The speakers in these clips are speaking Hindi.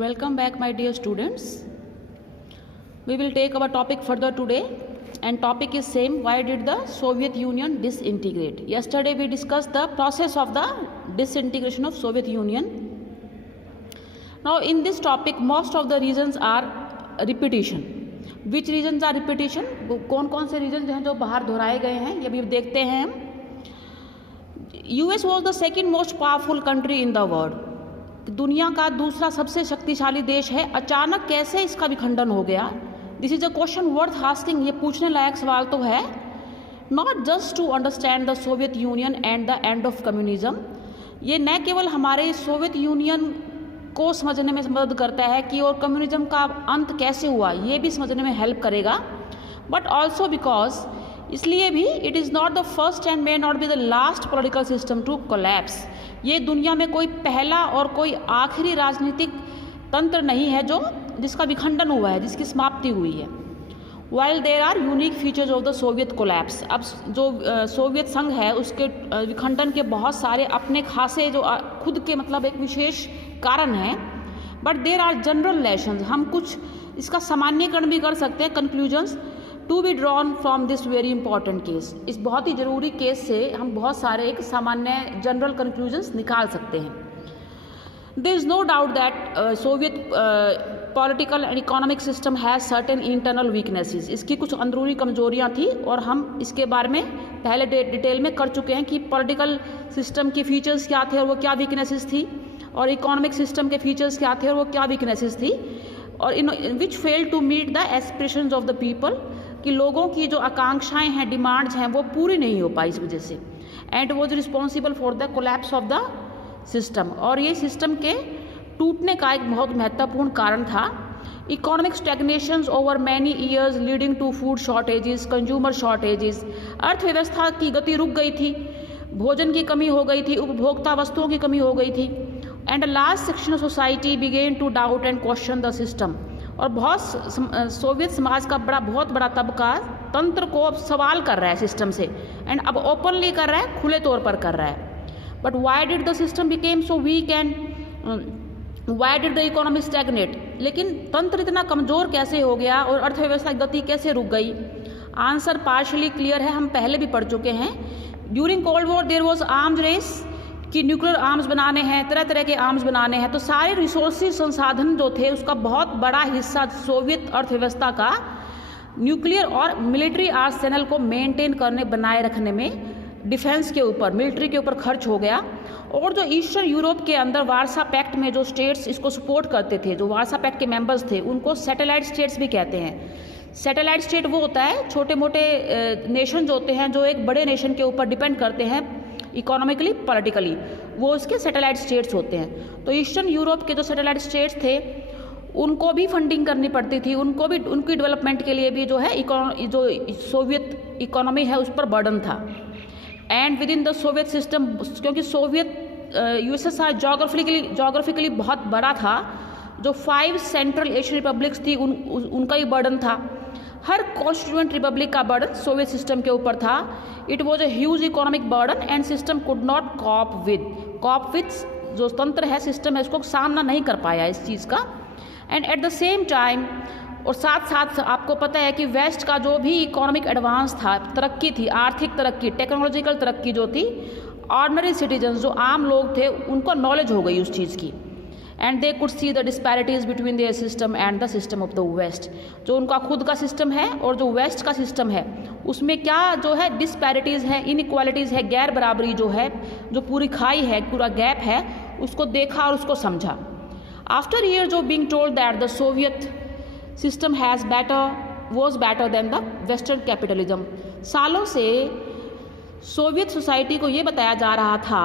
Welcome back, my dear students. We will take our topic further today, and topic is same. Why did the Soviet Union disintegrate? Yesterday we discussed the process of the disintegration of Soviet Union. Now in this topic most of the reasons are repetition. Which reasons are repetition? कौन कौन से reasons हैं जो बाहर दोहराए गए हैं, ये भी देखते हैं हम. US was the second most powerful country in the world. दुनिया का दूसरा सबसे शक्तिशाली देश है. अचानक कैसे इसका विखंडन हो गया? This is a question worth asking. ये पूछने लायक सवाल तो है. Not just to understand the Soviet Union and the end of communism. ये न केवल हमारे सोवियत यूनियन को समझने में मदद करता है कि और कम्युनिज्म का अंत कैसे हुआ, ये भी समझने में हेल्प करेगा. बट ऑल्सो बिकॉज इसलिए भी it is not the first and may not be the last political system to collapse. ये दुनिया में कोई पहला और कोई आखिरी राजनीतिक तंत्र नहीं है जो जिसका विखंडन हुआ है, जिसकी समाप्ति हुई है. While there are unique features of the Soviet collapse. अब जो सोवियत संघ है उसके विखंडन के बहुत सारे अपने खासे जो खुद के मतलब एक विशेष कारण हैं. But there are general lessons. हम कुछ इसका सामान्यकरण भी कर सकते हैं. Conclusions to be drawn from this very important case. इस बहुत ही ज़रूरी केस से हम बहुत सारे एक सामान्य जनरल कंक्लूजन्स निकाल सकते हैं. There is no doubt that Soviet political and economic system has certain internal weaknesses. इसकी कुछ अंदरूनी कमजोरियां थी और हम इसके बारे में पहले डिटेल में कर चुके हैं कि पॉलिटिकल सिस्टम के फीचर्स क्या थे और वो क्या वीकनेसेस थी, और इकोनॉमिक सिस्टम के फीचर्स क्या थे और वो क्या वीकनेसेस थी, और in which fail to meet the aspirations of the people, कि लोगों की जो आकांक्षाएं हैं, डिमांड्स हैं, वो पूरी नहीं हो पाई इस वजह से. And was responsible for the collapse of the system. और ये सिस्टम के टूटने का एक बहुत महत्वपूर्ण कारण था. Economic stagnations over many years leading to food shortages, consumer shortages. अर्थव्यवस्था की गति रुक गई थी, भोजन की कमी हो गई थी, उपभोक्ता वस्तुओं की कमी हो गई थी. And a large section of society began to doubt and question the system. और बहुत सोवियत समाज का बहुत बड़ा तबका तंत्र को अब सवाल कर रहा है सिस्टम से, एंड अब ओपनली कर रहा है, खुले तौर पर कर रहा है. But why did the system became so weak and why did the economy stagnate. लेकिन तंत्र इतना कमज़ोर कैसे हो गया और अर्थव्यवस्था की गति कैसे रुक गई? आंसर पार्शली क्लियर है, हम पहले भी पढ़ चुके हैं. During cold war there was arms race, कि न्यूक्लियर आर्म्स बनाने हैं, तरह तरह के आर्म्स बनाने हैं. तो सारे रिसोर्सेज संसाधन जो थे उसका बहुत बड़ा हिस्सा सोवियत अर्थव्यवस्था का न्यूक्लियर और मिलिट्री आर्सेनल को मेंटेन करने, बनाए रखने में, डिफेंस के ऊपर, मिलिट्री के ऊपर खर्च हो गया. और जो ईस्टर्न यूरोप के अंदर वार्सा पैक्ट में जो स्टेट्स इसको सपोर्ट करते थे, जो वार्सा पैक्ट के मेंबर्स थे, उनको सैटेलाइट स्टेट्स भी कहते हैं. सैटेलाइट स्टेट वो होता है, छोटे मोटे नेशन जो होते हैं जो एक बड़े नेशन के ऊपर डिपेंड करते हैं इकोनॉमिकली, पॉलिटिकली, वो इसके सैटेलाइट स्टेट्स होते हैं. तो ईस्टर्न यूरोप के जो सैटेलाइट स्टेट्स थे उनको भी फंडिंग करनी पड़ती थी, उनको भी उनकी डेवलपमेंट के लिए भी जो है जो सोवियत इकोनॉमी है उस पर बर्डन था. And with in the Soviet system, क्योंकि सोवियत यूएसएसआर जोग्राफिकली बहुत बड़ा था, जो 5 सेंट्रल एशियन रिपब्लिक्स थी उनका ही बर्डन था. हर कॉन्स्टिट्यूएंट रिपब्लिक का बर्डन सोवियत सिस्टम के ऊपर था. It was a huge economic burden and system could not corp with जो तंत्र है, सिस्टम है, उसको सामना नहीं कर पाया इस चीज़ का. And at the same time, और साथ साथ आपको पता है कि वेस्ट का जो भी इकोनॉमिक एडवांस था, तरक्की थी, आर्थिक तरक्की, टेक्नोलॉजिकल तरक्की जो थी, ऑर्डिनरी सिटीजन्स जो आम लोग थे उनको नॉलेज हो गई उस चीज़ की. And they could see the disparities between their system and the system of the West. जो उनका खुद का सिस्टम है और जो वेस्ट का सिस्टम है उसमें क्या जो है डिस्पैरिटीज़ है, इनइक्वालिटीज़ है, गैर बराबरी जो है, जो पूरी खाई है, पूरा गैप है, उसको देखा और उसको समझा. After years of being told that the Soviet system was better than the western capitalism. सालों से सोवियत सोसाइटी को ये बताया जा रहा था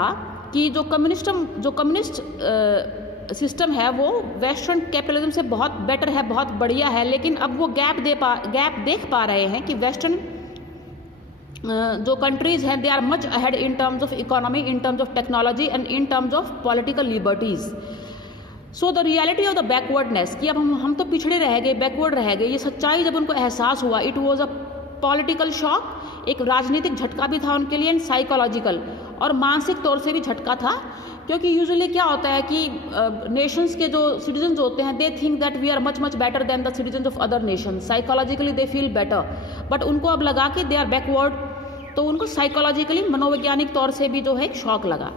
कि जो कम्युनिस्ट सिस्टम है वो वेस्टर्न कैपिटलिज्म से बहुत बेटर है, बहुत बढ़िया है. लेकिन अब वो गैप देख पा रहे हैं कि वेस्टर्न जो कंट्रीज़ हैं they are much ahead in terms of economy, in terms of technology and in terms of political liberties. So the reality of the backwardness, कि अब हम तो पिछड़े रह गए, बैकवर्ड रह गए, ये सच्चाई जब उनको एहसास हुआ, it was a political shock, एक राजनीतिक झटका भी था उनके लिए, एंड साइकोलॉजिकल और मानसिक तौर से भी झटका था. क्योंकि यूजुअली क्या होता है कि नेशंस के जो सिटीजन्स होते हैं they think that we are much much better than the citizens of other nation, psychologically they feel better, but उनको अब लगा कि दे आर बैकवर्ड, तो उनको साइकोलॉजिकली मनोवैज्ञानिक तौर से भी जो है एक शॉक लगा।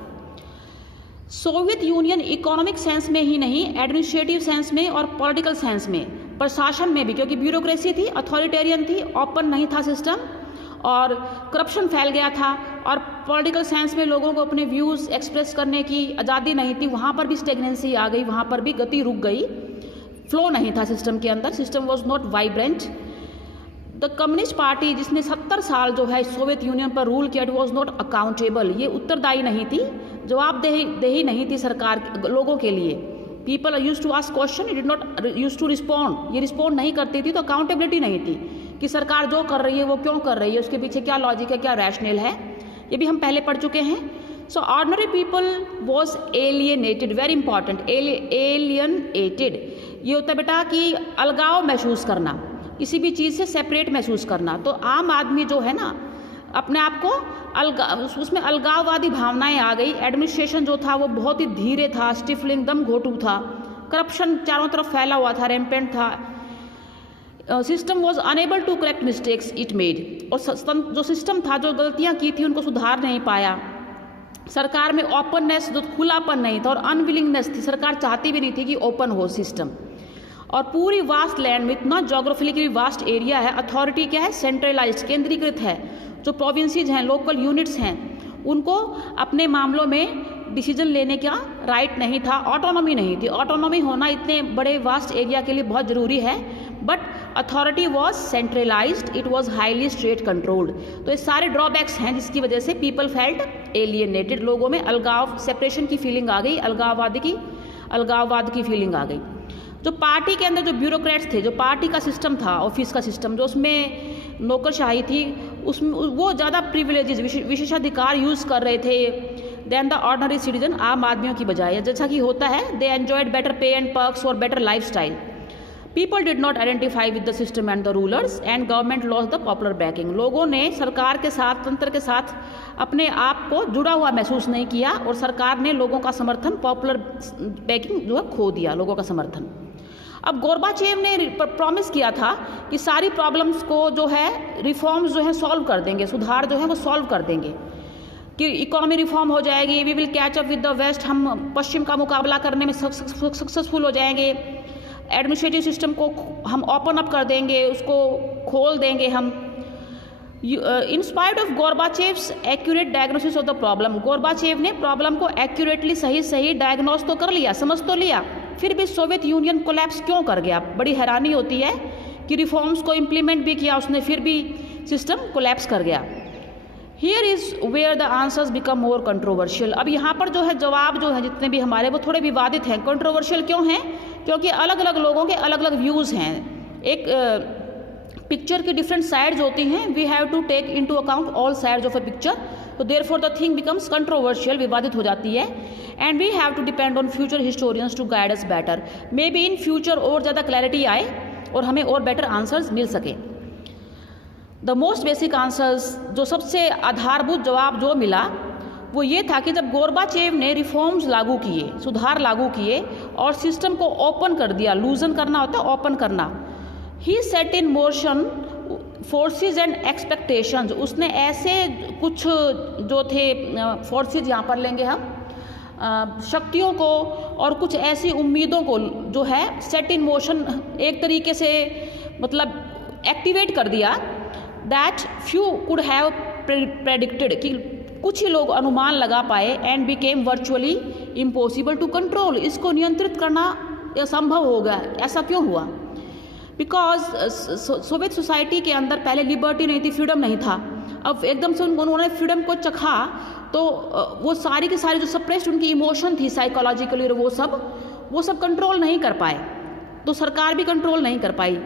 सोवियत यूनियन इकोनॉमिक सेंस में ही नहीं, एडमिनिस्ट्रेटिव सेंस में और पॉलिटिकल सेंस में, प्रशासन में भी, क्योंकि ब्यूरोक्रेसी थी, अथॉरिटेरियन थी, ओपन नहीं था सिस्टम और करप्शन फैल गया था, और पॉलिटिकल साइंस में लोगों को अपने व्यूज़ एक्सप्रेस करने की आज़ादी नहीं थी, वहाँ पर भी स्टेगनेंसी आ गई, वहाँ पर भी गति रुक गई, फ्लो नहीं था सिस्टम के अंदर, system was not vibrant. The communist party जिसने 70 साल जो है सोवियत यूनियन पर रूल किया, इट वॉज नॉट अकाउंटेबल, ये उत्तरदायी नहीं थी, जवाबदेही नहीं थी सरकार लोगों के लिए। People used to ask question, it did not use to respond, ये रिस्पॉन्ड नहीं करती थी, तो अकाउंटेबिलिटी नहीं थी कि सरकार जो कर रही है वो क्यों कर रही है, उसके पीछे क्या लॉजिक है, क्या रैशनल है, ये भी हम पहले पढ़ चुके हैं। So ordinary people was alienated, very important, alienated, ये होता है बेटा कि अलगाव महसूस करना, किसी भी चीज़ से सेपरेट महसूस करना। तो आम आदमी जो है ना अपने आप को उसमें अलगाववादी भावनाएं आ गई। एडमिनिस्ट्रेशन जो था वो बहुत ही धीरे था, स्टिफलिंग, दम घोटू था, करप्शन चारों तरफ फैला हुआ था, रैम्पेंट था, system was unable to correct mistakes it made, और जो सिस्टम था जो गलतियां की थी उनको सुधार नहीं पाया। सरकार में ओपननेस, जो खुलापन नहीं था, और अनविलिंगनेस थी, सरकार चाहती भी नहीं थी कि ओपन हो सिस्टम। और पूरी वास्ट लैंड में, इतना जोग्राफिकली वास्ट एरिया है, अथॉरिटी क्या है, सेंट्रलाइज्ड, केंद्रीकृत है, जो प्रोविंसेस हैं, लोकल यूनिट्स हैं, उनको अपने मामलों में डिसीजन लेने का राइट नहीं था, ऑटोनॉमी नहीं थी। ऑटोनॉमी होना इतने बड़े वास्ट एरिया के लिए बहुत ज़रूरी है, but authority was centralised, it was highly state controlled. तो ये सारे ड्रॉबैक्स हैं जिसकी वजह से पीपल फेल्ट एलियनेटेड, लोगों में अलगाव, सेपरेशन की फीलिंग आ गई, अलगाववाद की फीलिंग आ गई। जो पार्टी के अंदर जो ब्यूरोक्रेट्स थे, जो पार्टी का सिस्टम था, ऑफिस का सिस्टम, जो उसमें नौकरशाही थी, उसमें वो ज़्यादा प्रिविलेजेस, विशेषाधिकार यूज़ कर रहे थे देन द ऑर्डिनरी सिटीजन, आम आदमियों की बजाय। जैसा कि होता है, दे एंजॉयड बेटर पे एंड पर्क्स और better life style. People did not identify with the system and the rulers and government lost the popular banking. लोगों ने सरकार के साथ, तंत्र के साथ अपने आप को जुड़ा हुआ महसूस नहीं किया, और सरकार ने लोगों का समर्थन, पॉपुलर बैकिंग जो है खो दिया, लोगों का समर्थन। अब गोर्बाचेव ने प्रॉमिस किया था कि सारी प्रॉब्लम्स को जो है, रिफॉर्म्स जो है सॉल्व कर देंगे, सुधार जो है वो सॉल्व कर देंगे, कि इकोनॉमी रिफॉर्म हो जाएगी, we will catch up with the West, हम पश्चिम का मुकाबला करने में सक्सेसफुल हो जाएंगे, एडमिनिस्ट्रेटिव सिस्टम को हम ओपन अप कर देंगे, उसको खोल देंगे हम। In spite of Gorbachev's accurate diagnosis of the problem, Gorbachev ने प्रॉब्लम को एक्यूरेटली सही डायग्नोस तो कर लिया, समझ तो लिया, फिर भी सोवियत यूनियन कोलैप्स क्यों कर गया। बड़ी हैरानी होती है कि रिफॉर्म्स को इम्प्लीमेंट भी किया उसने, फिर भी सिस्टम कोलैप्स कर गया। Here is where the answers become more controversial. अब यहाँ पर जो है जवाब जो है जितने भी हमारे, वो थोड़े विवादित हैं। कंट्रोवर्शियल क्यों हैं? क्योंकि अलग अलग लोगों के अलग अलग व्यूज़ हैं। एक पिक्चर की डिफरेंट साइड्स होती हैं, we have to take into account all sides of a picture, तो therefore the thing becomes controversial, विवादित हो जाती है। And we have to depend on future historians to guide us better, maybe in future और ज़्यादा क्लैरिटी आए और हमें और बेटर आंसर्स मिल सके। द मोस्ट बेसिक आंसर्स, जो सबसे आधारभूत जवाब जो मिला वो ये था कि जब गोर्बाचेव ने रिफॉर्म्स लागू किए, सुधार लागू किए और सिस्टम को ओपन कर दिया, लूजन करना होता है ओपन करना, he set in motion forces and expectations, उसने ऐसे कुछ जो थे फोर्सेस, यहाँ पर लेंगे हम शक्तियों को और कुछ ऐसी उम्मीदों को जो है सेट इन मोशन, एक तरीके से मतलब एक्टिवेट कर दिया, that few could have predicted, कि कुछ ही लोग अनुमान लगा पाए, and became virtually impossible to control, इसको नियंत्रित करना असंभव हो गया। ऐसा क्यों हुआ? बिकॉज सोवियत सोसाइटी के अंदर पहले लिबर्टी नहीं थी, फ्रीडम नहीं था। अब एकदम से उन्होंने फ्रीडम को चखा तो वो सारी की सारी जो सप्रेस्ड उनकी इमोशन थी साइकोलॉजिकली, और वो सब कंट्रोल नहीं कर पाए, तो सरकार भी कंट्रोल नहीं कर पाई।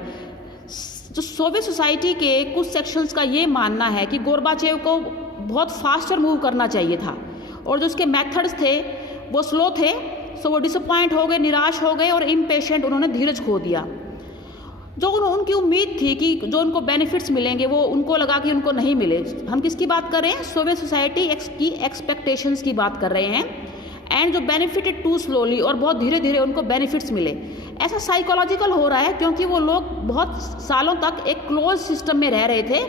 जो सोवियत सोसाइटी के कुछ सेक्शंस का ये मानना है कि गोर्बाचेव को बहुत फास्टर मूव करना चाहिए था, और जो उसके मेथड्स थे वो स्लो थे, सो वो डिसअपॉइंट हो गए, निराश हो गए और इम्पेशेंट, उन्होंने धीरज खो दिया। जो उनकी उम्मीद थी कि जो उनको बेनिफिट्स मिलेंगे वो उनको लगा कि उनको नहीं मिले। हम किसकी बात कर रहे हैं? सोवियत सोसाइटी की एक्सपेक्टेशंस की बात कर रहे हैं। एंड जो बेनिफिटेड टू स्लोली, और बहुत धीरे धीरे उनको बेनिफिट्स मिले। ऐसा साइकोलॉजिकल हो रहा है क्योंकि वो लोग बहुत सालों तक एक क्लोज सिस्टम में रह रहे थे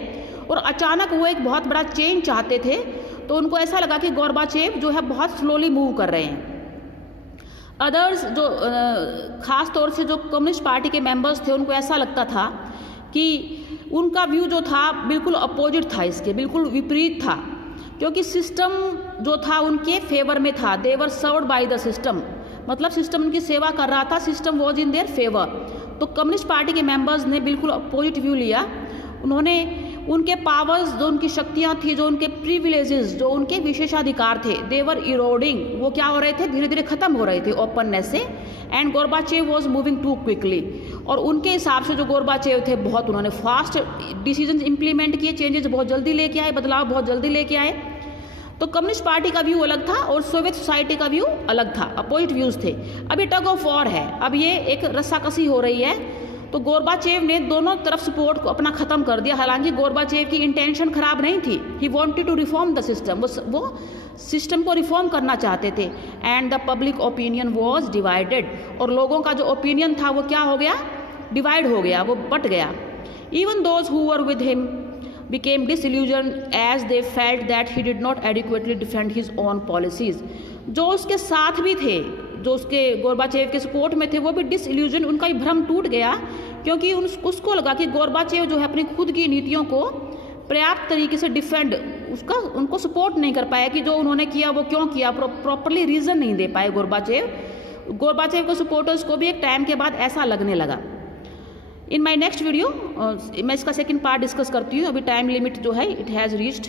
और अचानक वो एक बहुत बड़ा चेंज चाहते थे, तो उनको ऐसा लगा कि गोर्बाचेव जो है बहुत स्लोली मूव कर रहे हैं। अदर्स जो ख़ास तौर से जो कम्युनिस्ट पार्टी के मेंबर्स थे, उनको ऐसा लगता था कि उनका व्यू जो था बिल्कुल अपोजिट था, इसके बिल्कुल विपरीत था, क्योंकि सिस्टम जो था उनके फेवर में था। They were served by the system, मतलब सिस्टम उनकी सेवा कर रहा था, system was in their favour. तो कम्युनिस्ट पार्टी के मेंबर्स ने बिल्कुल अपोजिट व्यू लिया। उन्होंने उनके पावर्स, जो उनकी शक्तियाँ थी, जो उनके प्रिविलेजेस, जो उनके विशेषाधिकार थे, दे वर इरोडिंग, वो क्या हो रहे थे, धीरे धीरे खत्म हो रहे थे ओपननेस से। And Gorbachev was moving too quickly, और उनके हिसाब से जो गोर्बाचेव थे बहुत उन्होंने फास्ट डिसीजन इंप्लीमेंट किए, चेंजेस बहुत जल्दी लेके आए, बदलाव बहुत जल्दी लेके आए। तो कम्युनिस्ट पार्टी का व्यू अलग था और सोवियत सोसाइटी का व्यू अलग था, अपोजिट व्यूज थे। अभी टग ऑफ वॉर है, अब ये एक रस्साकसी हो रही है। तो गोर्बाचेव ने दोनों तरफ सपोर्ट को अपना ख़त्म कर दिया। हालांकि गोर्बाचेव की इंटेंशन खराब नहीं थी, he wanted to reform the system, वो सिस्टम को रिफॉर्म करना चाहते थे। And the public opinion was divided, और लोगों का जो ओपिनियन था वो क्या हो गया, डिवाइड हो गया, वो बट गया। Even those who were with him became disillusioned as they felt that he did not adequately defend his own policies। जो उसके साथ भी थे, जो उसके गोर्बाचेव के सपोर्ट में थे, वो भी डिसइल्यूजन, उनका ही भ्रम टूट गया, क्योंकि उसको लगा कि गोर्बाचेव जो है अपनी खुद की नीतियों को पर्याप्त तरीके से डिफेंड, उसका उनको सपोर्ट नहीं कर पाया कि जो उन्होंने किया वो क्यों किया, प्रॉपरली रीज़न नहीं दे पाए गोर्बाचेव के सपोर्टर्स को भी एक टाइम के बाद ऐसा लगने लगा। इन माई नेक्स्ट वीडियो मैं इसका सेकंड पार्ट डिस्कस करती हूँ। अभी टाइम लिमिट जो है इट हैज़ रीच्ड।